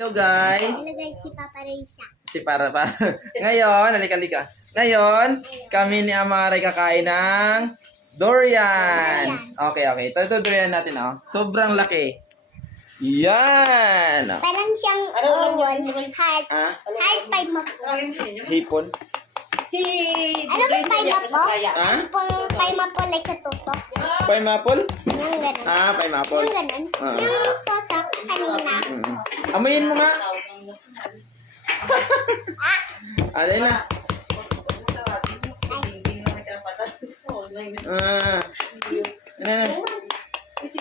Hello guys. Hello guys, si Papa Ray siya. Si para. Ngayon, halika. Ngayon, kami ni Amaray kakain ng durian. Okay. Ito durian natin, oh. Sobrang laki. Yan. Parang siyang heart. Ah? Heart Hipon. Si Ano ba pineapple? Ah? Ano pong pineapple like sa tusok? Pineapple? Yung ganun. Ah, pineapple. Yung ganun. Ah. Yung tusok kanina. Amuyin mo nga. Alay na.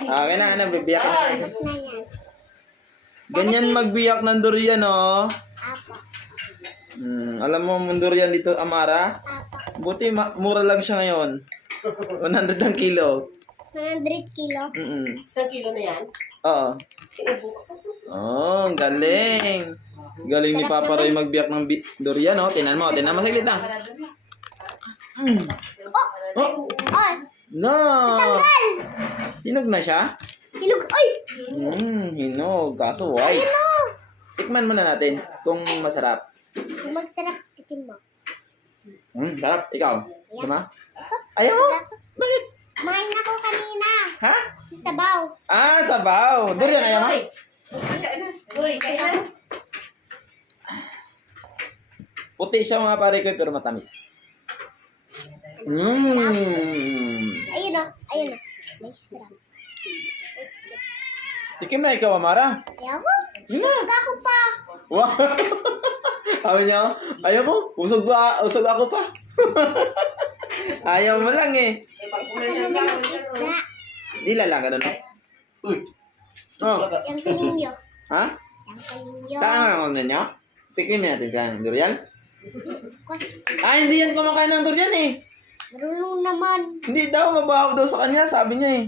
Okay na, bibiyak na. Tapos na yan. Ganyan magbiyak ng durian, oh. Apo. Alam mo ang durian dito, Amara? Apo. Buti mura lang siya ngayon. 100 ang kilo. 100 kilo. Isang kilo na yan? Oo. Oh, galing. Galing ni Papa Roy magbiyak ng durian, oh. Tingnan mo saglit lang. Oh, Oh, no. tanggal! Hinog na siya? Hilog. Ay! Hinog. Kaso white. Ano? Tikman muna natin kung masarap. Kung magsarap, tikim mo. Sarap. Ikaw? Yeah. Diba? Ayaw mo? Bakit? Kumain ako kanina. Ha? Si Sabaw. Ah, sabaw. Durian, ayaw mo? Uy, kaya Puti siya mga pare ko, pero matamis. Ayun o. Ayun o. May sarap. Tikim na ikaw, Amara. Ayaw ko. Busog ako pa. Wow. Sabi niya, ayaw ko. Usog ako pa. Ayaw mo lang eh. Gusto ko naman ng isda. Dila lang ka doon. Uy. Oh. Yang kalinyo. Ha? Yang kalinyo. Saan ang ano niya? Tikim natin dyan. Durian? Kos. Hindi yan kumakain ng durian eh. Marunong naman. Hindi daw, mabaho daw sa kanya. Sabi niya eh.